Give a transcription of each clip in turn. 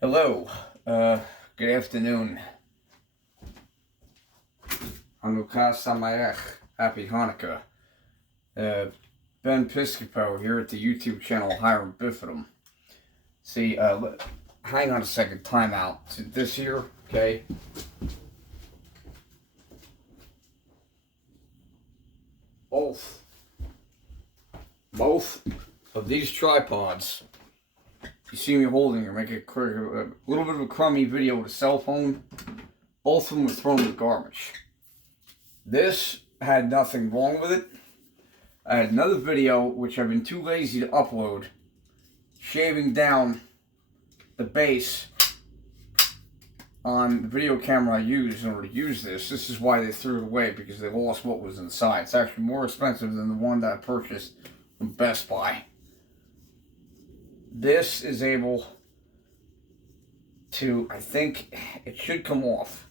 Hello, good afternoon. Hanukkah Samayach. Happy Hanukkah. Ben Piscopo here at the YouTube channel Hiram Bifidum. See, hang on a second, time out. See this here, okay? Both of these tripods, you see me holding here, make a little bit of a crummy video with a cell phone. Both of them were thrown in the garbage. This had nothing wrong with it. I had another video, which I've been too lazy to upload, shaving down the base on the video camera I used in order to use this. This is why they threw it away, because they lost what was inside. It's actually more expensive than the one that I purchased from Best Buy. This is able to, I think it should come off.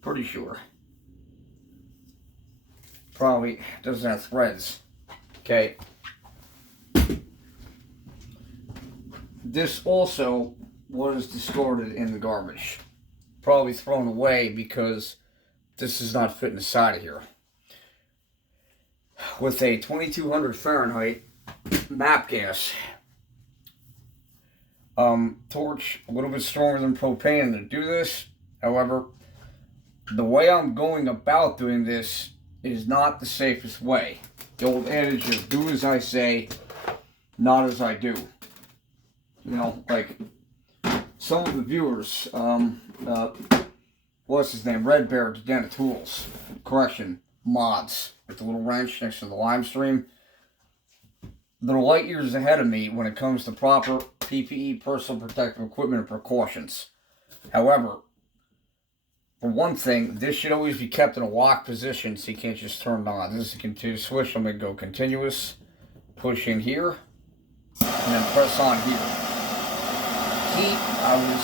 Pretty sure. Probably doesn't have threads. Okay. This also was discarded in the garbage. Probably thrown away because this is not fitting inside of here. With a 2200 Fahrenheit MAP gas torch, a little bit stronger than propane to do this. However, the way I'm going about doing this is not the safest way. The old adage of do as I say, not as I do. You know, like some of the viewers, what's his name? Red Bear Dana Tools. Correction, mods with the little wrench next to the lime stream. They're light years ahead of me when it comes to proper PPE, personal protective equipment, and precautions. However, for one thing, this should always be kept in a locked position so you can't just turn it on. This is a continuous switch. I'm going to go continuous, push in here, and then press on here. Heat, I was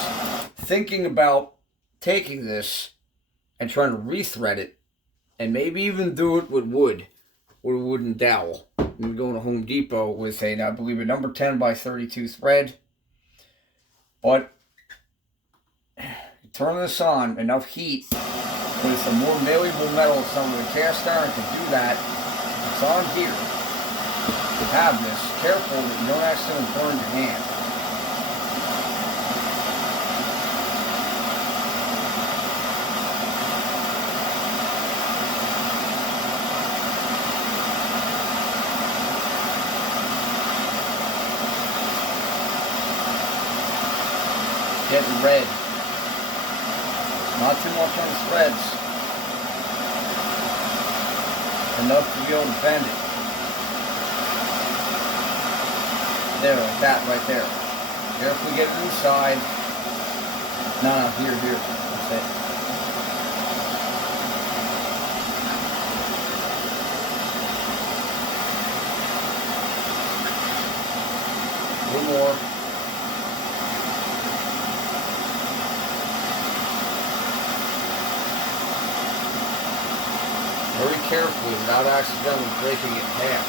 thinking about taking this and trying to rethread it, and maybe even do it with wood, with a wooden dowel. I'm going to Home Depot with a, I believe, a number 10 by 32 thread. But turn this on, enough heat with some more malleable metal, some of the cast iron can do that. It's on here. You have this. Careful that you don't accidentally burn your hand. Getting red. Not too much on the threads. Enough to be able to bend it. There, like that, right there. Carefully get it inside. No, here. That's it. A little more. Very carefully, without accidentally breaking it in half.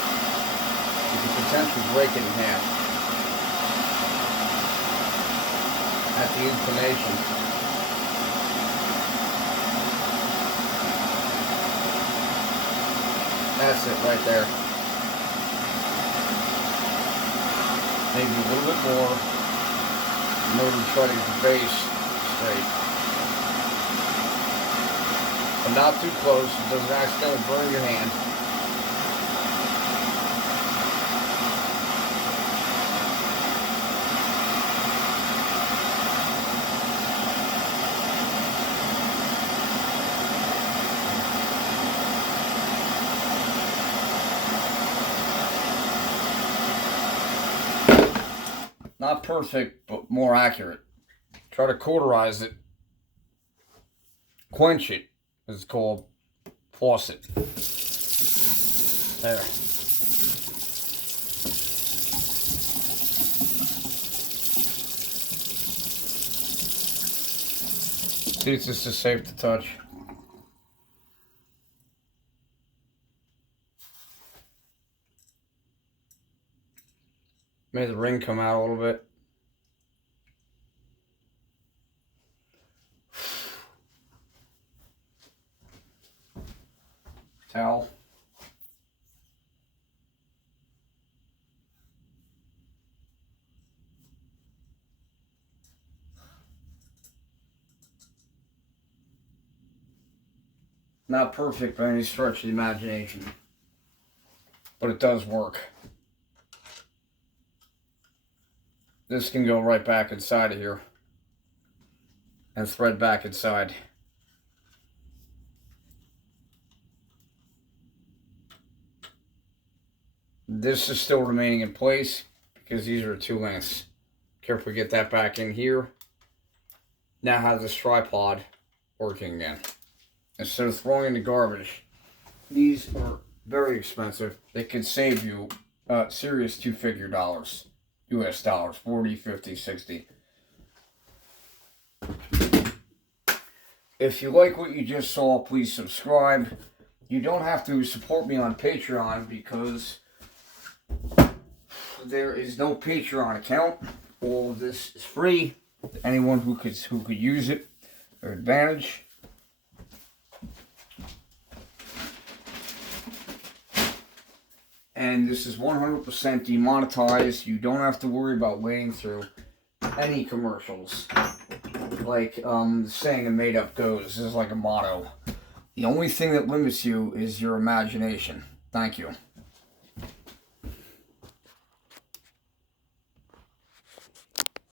You can potentially break it in half at the inclination. That's it right there. Maybe a little bit more in order to try to get the base straight. But not too close, it doesn't accidentally burn your hand. Not perfect, but more accurate. Try to cauterize it. Quench it. It's called faucet. There. See, it's just safe to touch. Made the ring come out a little bit. Not perfect by any stretch of the imagination. But it does work. This can go right back inside of here. And thread back inside. This is still remaining in place because these are 2 lengths. Carefully get that back in here. Now have this tripod working again. Instead of throwing in the garbage, these are very expensive. They can save you serious 2-figure dollars. US dollars, 40, 50, 60. If you like what you just saw, please subscribe. You don't have to support me on Patreon because there is no Patreon account. All of this is free. Anyone who could use it, their advantage. And this is 100% demonetized. You don't have to worry about wading through any commercials. Like the saying of made up goes, this is like a motto. The only thing that limits you is your imagination. Thank you.